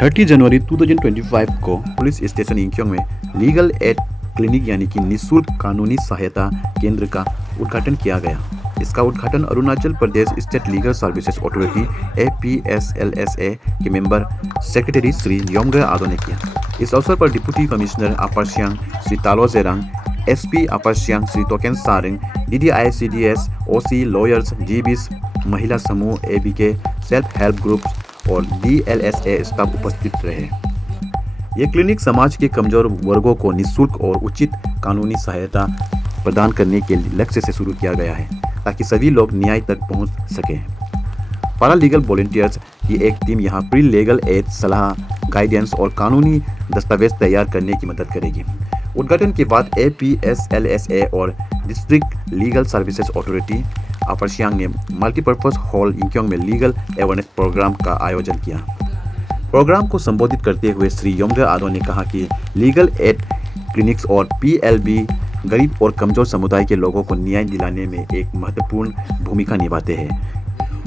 30 जनवरी 2025 को police station Yingkiong में legal aid clinic यानी कि निःशुल्क कानूनी सहायता केंद्र का उद्घाटन किया गया। इसका उद्घाटन Arunachal Pradesh state legal services authority APSLSA के मेंबर सेक्रेटरी श्री योंगे आदो ने किया। इस अवसर पर deputy commissioner upper Siang Shri Talo Jerang, SP upper Siang Shri Token Saring, DDICDS, OC lawyers, GBs, महिला समूह, ABK, सेल्फ हेल्प ग्रुप्स और DLSA स्टाफ उपस्थित रहे। ये क्लिनिक समाज के कमजोर वर्गों को निःशुल्क और उचित कानूनी सहायता प्रदान करने के लक्ष्य से शुरू किया गया है ताकि सभी लोग न्याय तक पहुंच सकें। पैरा लीगल वॉलंटियर्स की एक टीम यहां प्री लीगल एड सलाह, गाइडेंस और कानूनी दस्तावेज तैयार करने की मदद करेगी। उद्घाटन के बाद APSLSA और डिस्ट्रिक्ट लीगल सर्विसेज अथॉरिटी अपर सियांग ने मल्टीपर्पज हॉल इंक्योंग में लीगल अवेयरनेस प्रोग्राम का आयोजन किया। प्रोग्राम को संबोधित करते हुए श्री योंगे आदो ने कहा कि लीगल एड क्लिनिक्स और PLB गरीब और कमजोर समुदाय के लोगों को न्याय दिलाने में एक महत्वपूर्ण भूमिका निभाते हैं।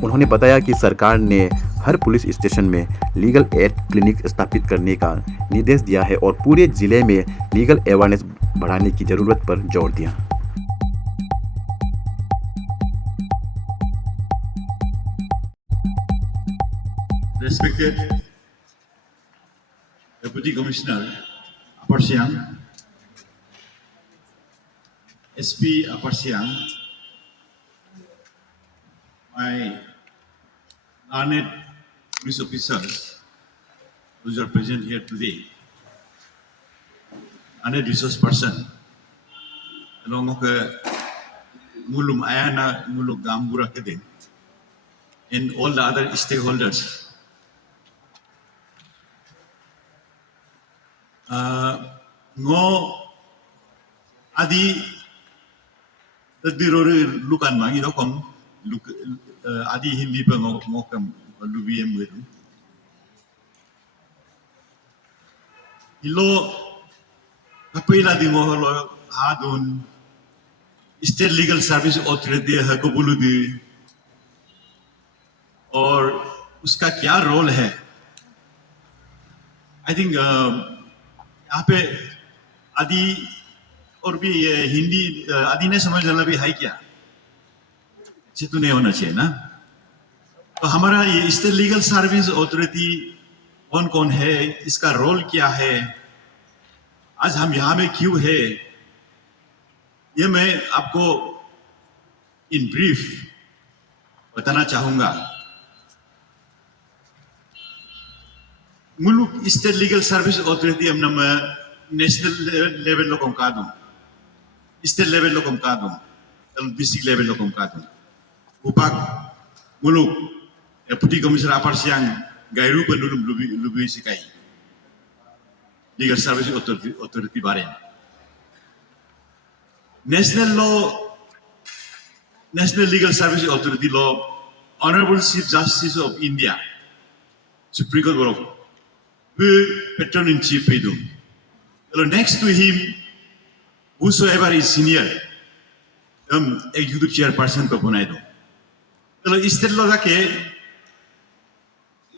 उन्होंने बताया कि सरकार ने हर पुलिस स्टेशन में लीगल एड क्लिनिक स्थापित करने का निर्देश दिया है और पूरे जिले में लीगल अवेयरनेस बढ़ाने की जरूरत पर जोर दिया। Respected Deputy Commissioner Upper Siang, SP Upper Siang, my learned police officers who are present here today, learned resource person, along with Mulum Ayana, Muluk Gambura Kedin, and all the other stakeholders. Ngo adi tadbirori lukan mangi do kom luk adi hindi pa ngo kam lubiem gitu. Ilo kapila di ngo lo hadun State Legal Service Authority है को बोलू दी और उसका क्या role है? I think यहाँ पे आदि और भी ये हिंदी आदि ने समझ वाला भी है क्या? अच्छे तो नहीं होना चाहिए ना? तो हमारा ये स्टेट लीगल सर्विस अथॉरिटी कौन कौन है, इसका रोल क्या है, आज हम यहाँ में क्यों है, ये मैं आपको इन ब्रीफ बताना चाहूंगा। मुल्क स्टेट लीगल सर्विस अथॉरिटी हम नाम नेशनल लेवल लोगों का दूं, स्टेट लेवल लोगों का दूं, डिस्ट्रिक्ट लेवल लोगों का दूं। उपाक मुल्क डेप्यूटी कमिश्नर अपर सियांग गायरू पर लुबी सिकाई लीगल सर्विस अथॉरिटी बारे में national legal service authority law honourable chief justice of India supreme court बरोफ patron in chief pedum. Next to him, whosoever is senior, executive chairperson को बनाए दो। स्टेट लॉ के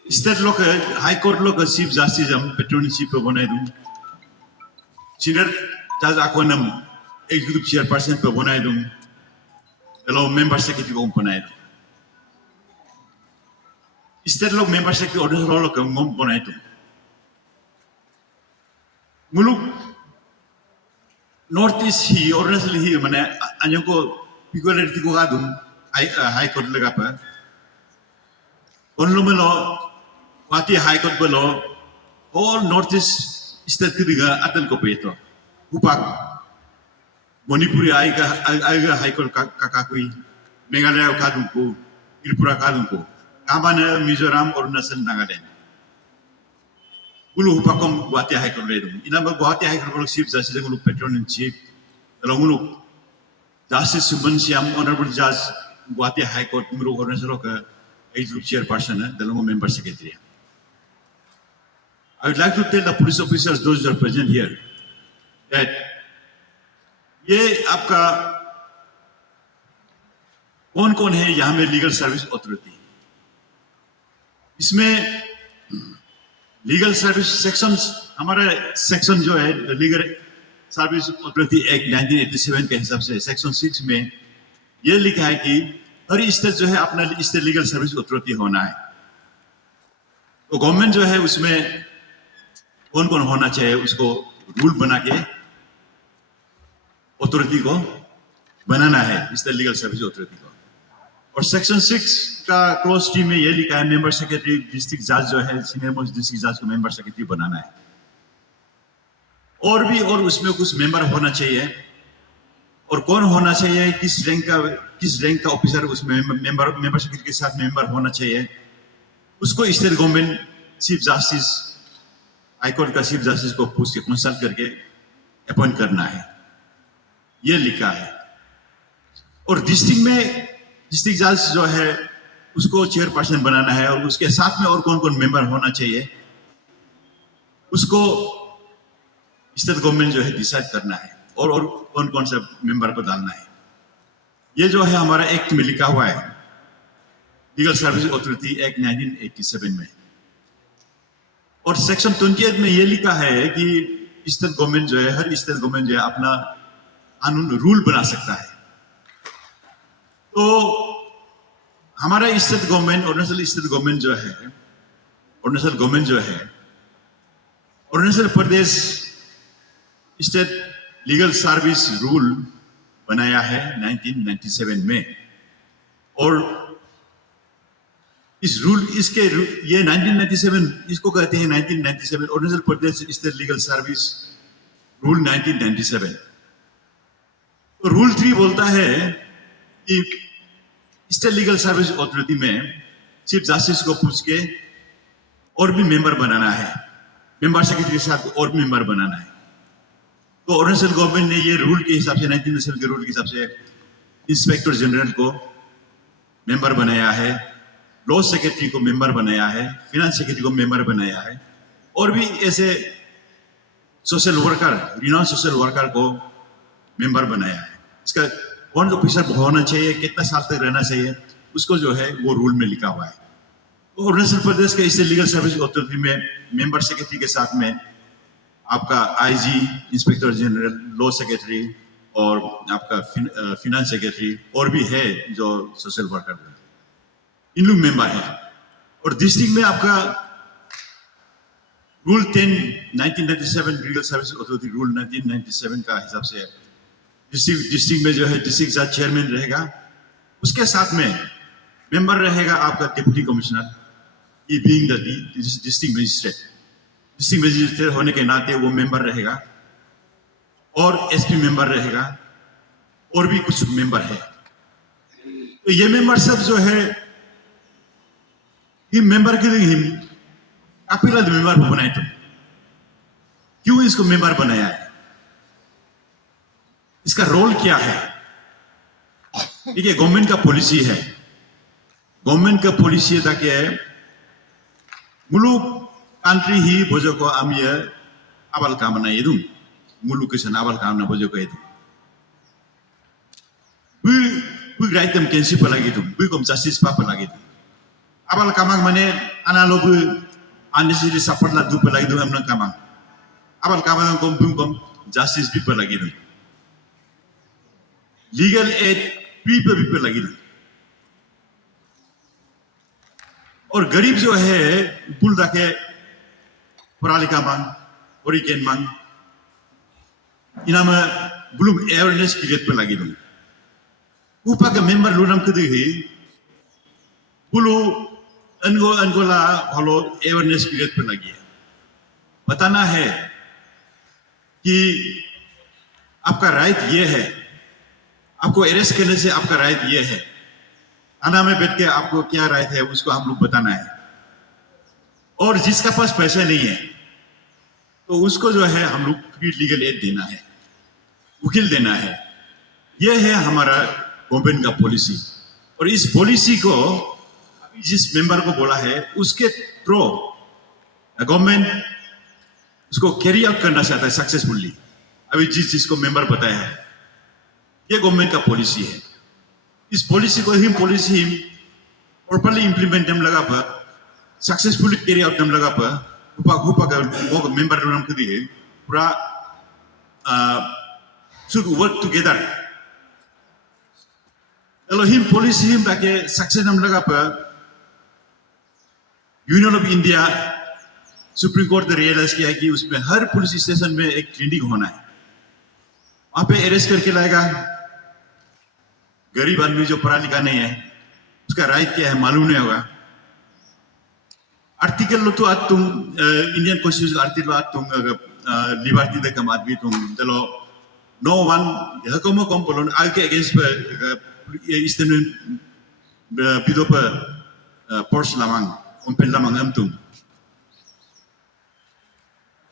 स्टेट लॉ के high court law के chief justice हम patron in chief को बनाए दो। सीनियर जज आको नम executive chairperson को बनाए दो। मेंबर सेक्रेटरी को बनाए दो। State law member secretary order law को बनाए दो। मुलुक नॉर्थ ईस्ट ही अरुणाचल ही माने अन्यों को पिकुलरिटी को कादुम हाई कोर्ट लगा पर उन लोग में लो वाती हाई कोर्ट में लो और नॉर्थ ईस्ट स्टेट की दिगा अतल को पे तो उपाक मणिपुरी आएगा हाई कोर्ट का कोई मेघालय कादुम को त्रिपुरा कादुम को कामाने Mizoram Arunachal Nagaland Gulu hupakom Guwahati High Court redum. Ina ba Guwahati High Court chief justice gulu patron in chief. Kalau gulu Justice Suman Siam Honorable Judge Guwahati High Court gulu Honorable ke executive chairperson है, dalam member secretary. I would like to tell the police officers, those who are present here, that ये आपका कौन-कौन है यहाँ में legal service authority? इसमें legal service sections, हमारा section जो है लीगल सर्विस अथॉरिटी एक्ट 1987 के हिसाब से सेक्शन 6 में यह लिखा है कि हर स्टेट जो है अपना स्टेट लीगल सर्विस अथॉरिटी होना है। तो गवर्नमेंट जो है उसमें कौन कौन होना चाहिए उसको रूल बना के अथॉरिटी को बनाना है, स्टेट लीगल सर्विस अथॉरिटी को। और सेक्शन 6 का क्लोज 3 में यह लिखा है मेंबर सेक्रेटरी डिस्ट्रिक्ट जज जो है सीनियर मोस्ट डिस्ट्रिक्ट जज को मेंबर सेक्रेटरी बनाना है। और उसमें कुछ मेंबर होना चाहिए और कौन होना चाहिए, किस रैंक का ऑफिसर उसमें मेंबर सेक्रेटरी के साथ मेंबर होना चाहिए, उसको state government chief justice high court का चीफ जस्टिस को पूछ के कंसल्ट करके अपॉइंट करना है, यह लिखा है। और डिस्ट्रिक्ट जज जो है उसको चेयरपर्सन बनाना है और उसके साथ में और कौन कौन मेंबर होना चाहिए उसको स्टेट गवर्नमेंट जो है डिसाइड करना है और कौन कौन सा मेंबर को डालना है। ये जो है हमारा एक्ट में लिखा हुआ है, लीगल सर्विस अथॉरिटी एक्ट 1987 में। और सेक्शन 28 में ये लिखा है कि स्टेट गवर्नमेंट जो है, हर स्टेट गवर्नमेंट जो है अपना कानून रूल बना सकता है। तो हमारा state government Arunachal state government जो है, Arunachal Pradesh state legal service rule बनाया है 1997 में। और इस रूल ये 1997 इसको कहते हैं 1997 Arunachal Pradesh state legal service rule 1997। तो रूल 3 बोलता है कि स्टेट लीगल सर्विस अथॉरिटी में चीफ जस्टिस को पूछ के और भी मेंबर बनाना है, मेंबर सेक्रेटरी के साथ और भी मेंबर बनाना है। तो अरुणाचल गवर्नमेंट ने ये रूल के हिसाब से 1997 के रूल के हिसाब से इंस्पेक्टर जनरल को मेंबर बनाया है, लॉ सेक्रेटरी को मेंबर बनाया है, फिनेंस सेक्रेटरी को मेंबर बनाया है, और भी ऐसे social worker, renowned social worker को मेंबर बनाया है। इसका कौन ऑफिसर होना चाहिए, कितना साल तक रहना चाहिए, उसको जो है वो रूल में लिखा हुआ है। तो अरुणाचल प्रदेश के स्टेट लीगल सर्विस अथॉरिटी में मेंबर सेक्रेटरी के साथ में आपका IG, inspector general, law secretary और आपका फिनेंस सेक्रेटरी और भी है जो सोशल वर्कर, इन लोग मेंबर है। और डिस्ट्रिक्ट में आपका rule 10 1997 legal service authority rule 1997 का हिसाब से डिस्ट्रिक्ट में जो है डिस्ट्रिक्ट जज चेयरमैन रहेगा, उसके साथ में मेंबर रहेगा आपका डिप्टी कमिश्नर, ये बीइंग द डिस्ट्रिक्ट मजिस्ट्रेट होने के नाते वो मेंबर रहेगा, और एसपी मेंबर रहेगा, और भी कुछ मेंबर है। तो ये मेंबर सब जो है ये मेंबर के लिए काफी मेंबर को बनाए, तो क्यों इसको मेंबर बनाया है, इसका रोल क्या है? देखिए गवर्नमेंट का पॉलिसी है, गवर्नमेंट का पॉलिसी है ताकि मुलुक कांट्री ही बोझो को आमिया आबाल कामना येदुं मुलुक किसान आबाल कामना बोझो को येदुं बुई राइट तम केंसी पर लगी तुम बुई कम जस्टिस पर लगी तुम आबाल कामंग माने अनालो बुई अननेसेसरी सपोर्ट ला दु पर लगी तुम हमने कामंग आबाल कामंग कम बुई कम जस्टिस भी पर लगी तुम लीगल एड भी पर लगी तुम। और गरीब जो है पुल दाके परालिका मांग, ओरिकेन मांग, इनामा ब्लूम एयरनेस पीरियड पर लगी दूँ। ऊपर के मेंबर लूनम कदी ही, बुलू अनगोला हलो एयरनेस पीरियड पर लगी है। बताना है कि आपका राइट ये है, आपको अरेस्ट करने से आपका राइट ये है, थाना में बैठ के आपको क्या राइट है उसको हम लोग बताना है। और जिसका पास पैसा नहीं है तो उसको जो है हम लोग फ्री लीगल एड देना है, वकील देना है। यह है हमारा गवर्नमेंट का पॉलिसी। और इस पॉलिसी को जिस मेंबर को बोला है उसके थ्रू गवर्नमेंट उसको कैरी आउट करना चाहता है सक्सेसफुली। अभी जिसको मेंबर बताया है ये गवर्नमेंट का पॉलिसी है। इस पॉलिसी को प्रॉपर्ली इंप्लीमेंट हम लगा पर सक्सेसफुली कैरी आउट हम लगा पर hupa ka mo member ram kudi hai pura should work together. Kalau him policy him take success nam laga pa union of India supreme court ने realise किया है कि उसमें हर पुलिस स्टेशन में एक क्लिनिक होना है. वहां पे अरेस्ट करके लाएगा. गरीब आदमी जो पढ़ा लिखा नहीं है उसका राइट क्या है मालूम नहीं होगा. आर्टिकल लो तो आज तुम इंडियन कॉन्स्टिट्यूशन आर्टिकल आज तुम लिबर्टी दे कम आदमी तुम चलो नो वन यह कम बोलो आगे अगेंस्ट ईस्टर्न बिदो पर पोर्स लामांग उम्पेल लामांग हम तुम.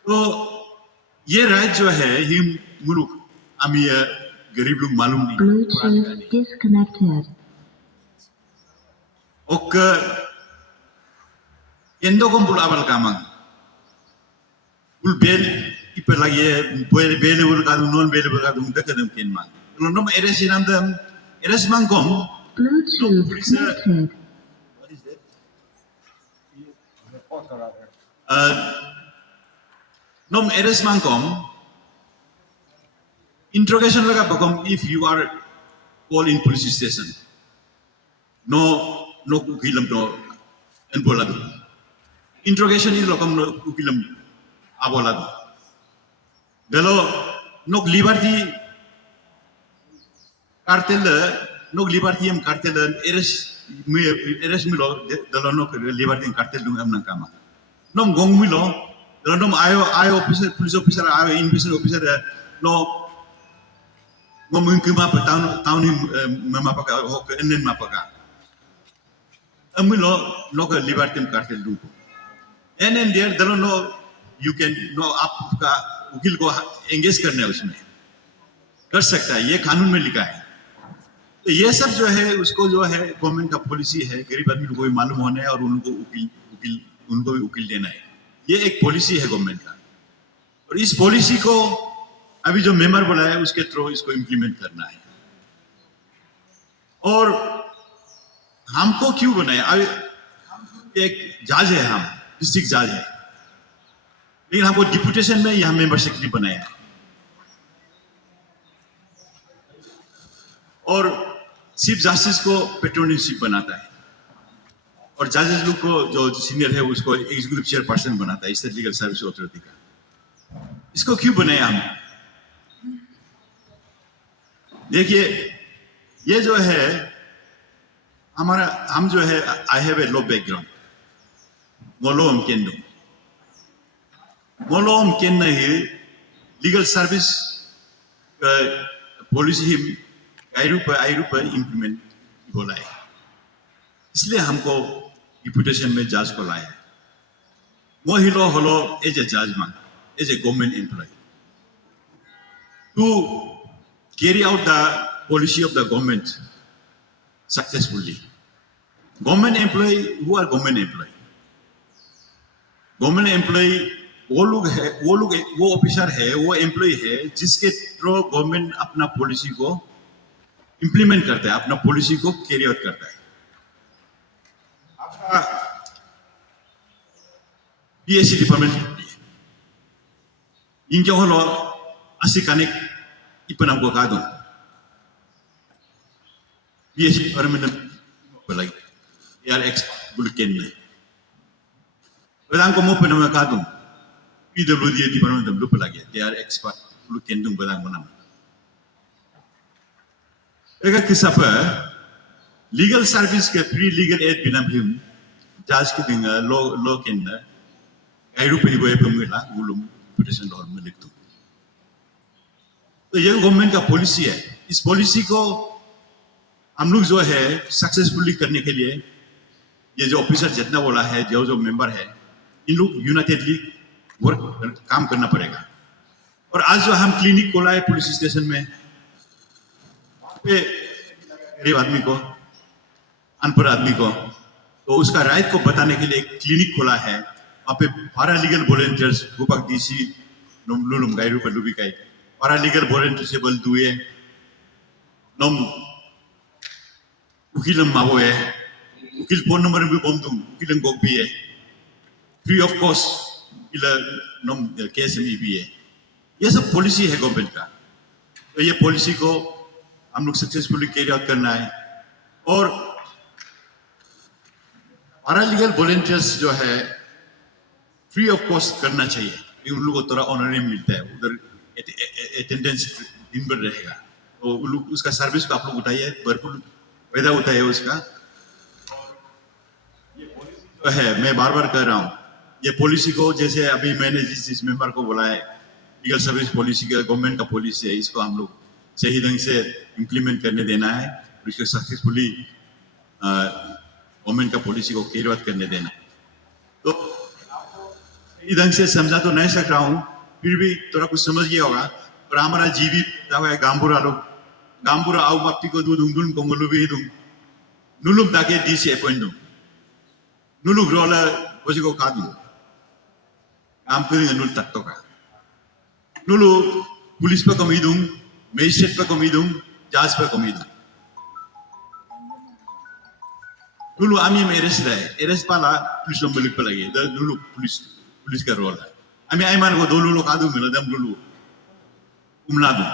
तो ये राइट जो है ये मुल्क अमी गरीब लोग मालूम नहीं. Bluetooth disconnected. Okay Endo kong pula abal kamang. Pul bel ipa lagi bel bul kadung non bel bul kadung dekat dem kin mang. Kalau nom eres inam dem eres mang kom. Bluetooth connected. What is that? Nom eres mang kom. Interrogation laga bakom if you are called in police station. No ukilam no enbolado. Interrogation is lokam no ukilam abolado. Delo nok liberty cartel nok liberty em cartel eres milo delo nok liberty cartel dung am nang kama. Nom gong milo delo nom ayo officer police officer ayo investigation officer no mungkin apa tahun ini mapa ka hok enen mapa ka. Amilo nok liberty cartel dung. And then there don't know you can know आपका वकील को engage करने उसमें कर सकता है. ये कानून में लिखा है. तो ये सब जो है उसको जो है गवर्नमेंट का पॉलिसी है गरीब आदमी को भी मालूम होना है और उनको उनको भी वकील देना है. ये एक पॉलिसी है गवर्नमेंट का और इस पॉलिसी को अभी जो मेंबर बोला है उसके थ्रू इसको इम्प्लीमेंट करना है. और हमको क्यों बनाया. अभी एक जज है हम डिस्ट्रिक्ट जज है लेकिन हमको डिप्यूटेशन में यहाँ मेंबर सेक्रेटरी बनाया है. और चीफ जस्टिस को पेट्रोनशिप बनाता है और जजेस लोग को जो सीनियर है उसको एग्जीक्यूटिव चेयरपर्सन बनाता है स्टेट लीगल सर्विस अथॉरिटी का. इसको क्यों बनाया हम. देखिए ये जो है हमारा हम जो है I have a law background. Ngolom kendo. Ngolom kendo he legal service policy ही आयु पर implement बोला है. इसलिए हमको deputation में judge को लाया है. वो ही लो hello as a judge man, as a government employee. To carry out the policy of the government successfully. Government employee who are government employee. Government employee वो ऑफिसर है वो एम्प्लॉय है जिसके थ्रू गवर्नमेंट अपना पॉलिसी को implement करता है अपना पॉलिसी को कैरी आउट करता है. आपका पीएससी डिपार्टमेंट इनके होलो असी कनेक्ट इपन हमको कहा दूं पीएससी डिपार्टमेंट बोला यार एक्सपर्ट बुलकेन नहीं Badang ko mo pa naman kadung PWD di pa naman lupa lagi. They are expert. Lu kendung badang mo naman. Eka kisa pa legal service के pre-legal aid binam him judge के दिन law kenda आई रुपए ही कोई पमुला गुलुम petition law में लिख दो. तो ये गवर्नमेंट का पॉलिसी है. इस पॉलिसी को हम लोग जो है सक्सेसफुली करने के लिए ये जो ऑफिसर जितना बोला है जो मेंबर है इन लोग यूनाइटेडली वर्क काम करना पड़ेगा. और आज जो हम क्लिनिक खोला है पुलिस स्टेशन में गरीब आदमी को अनपढ़ आदमी को तो उसका राइट को बताने के लिए एक क्लिनिक खोला है. वहाँ पे पैरालीगल वॉलंटियर्स गुपक डीसी लुलुम गायरू पर लुबी काई पैरालीगल वॉलंटियर्स से बल दुए नम उकिलम मावो है उकिल फोन नंबर भी बम दूं उकिलम गोक भी है. Free of cost bila nom KSME ये सब पॉलिसी है गवर्नमेंट का। तो ये पॉलिसी को हम लोग सक्सेसफुली कैरी आउट करना है। और पैरालीगल वॉलंटियर्स जो है फ्री ऑफ कॉस्ट करना चाहिए, उन लोगों को थोड़ा ऑनरियम मिलता है, उधर अटेंडेंस दिन भर रहेगा, तो उन लोग उसका सर्विस को आप लोग उठाइए, भरपूर फायदा उठाइए उसका। ये पॉलिसी जो है मैं बार बार कह रहा हूँ, ये पॉलिसी को जैसे अभी मैंने जिस मेंबर को बोला है, लीगल सर्विस पॉलिसी का गवर्नमेंट का पॉलिसी है, इसको हम लोग सही ढंग से इम्प्लीमेंट करने देना है और इसको सक्सेसफुली गवर्नमेंट का पॉलिसी को कैरी आउट करने देना है। तो सही ढंग से समझा तो नहीं सक रहा हूँ, फिर भी थोड़ा कुछ समझ गया होगा। और हमारा जीवी गांबुरा लोग गांबुरा आउ मापी को दूं को मुलु भी दूं नुलुम ताके डीसी अपॉइंट दूं नुलु ग्रोला कोची को कादू काम करेंगे नुल तक तो का नुलु पुलिस पे कमी दूं, मजिस्ट्रेट पे कमी दूं, जज पे कमी दूं। नुलु आमी में एरेस्ट पाला पुलिस लोग मिलक पे लगे, नुलु पुलिस का रोल है। आमी आई मान को दो नुलु कादू मिला दम नुलु उमला दूं।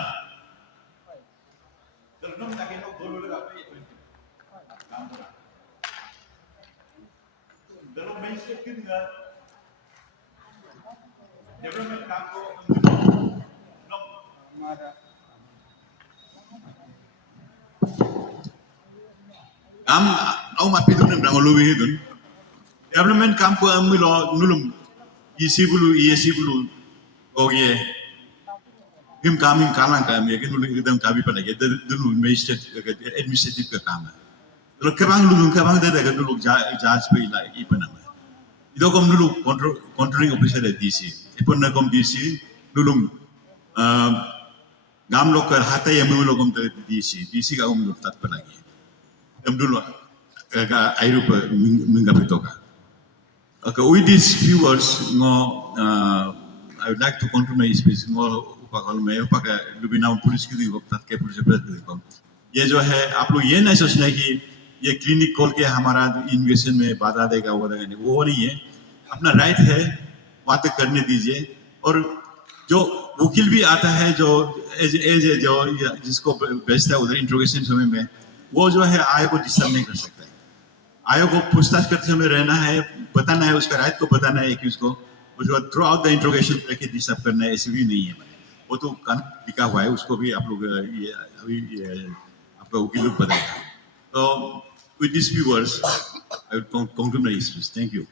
Am au mapi dun nang luwi dun. Development kam ko amilo nulum isibulu yesibulu oge him kamin kalang kam ye nulu एकदम काबी पर लगे दनु administrative का काम है। तो कबांग लुलुं कबांग दे देगा नulu जांच पे इला इपना में। इधर कम nulu controlling officer है DC। इपन न कम DC nulum गाम लोग कर हाथा ये में लोग कम तो DC का कम लोग तात पर लगे। Dulu Airupa Mingapitoka. Okay, with these few words, I would like to conclude my speech. Upaka Lubina police की दिखो, तत्के पुलिस पे दिखो। ये जो है आप लोग ये नहीं सोचना कि ये क्लिनिक खोल के हमारा इन्वेस्टमेंट में बाधा देगा वो नहीं, वो नहीं है। अपना राइट है, बातें करने दीजिए। और जो वकील भी आता है जो जो जिसको बेचता है उधर इंट्रोगेशन समय में वो जो है आयोग को डिस्टर्ब नहीं कर सकता है। आयोग को पूछताछ करते समय रहना है, बताना है उसका राइट को बताना है कि उसको थ्रू आउट द इंट्रोगेशन करके डिस्टर्ब करना है, ऐसे भी नहीं है। वो तो लिखा हुआ है, उसको भी आप लोग ये अभी आपका वकील लोग बताएगा। तो with this few words I will conclude my speech. Thank you.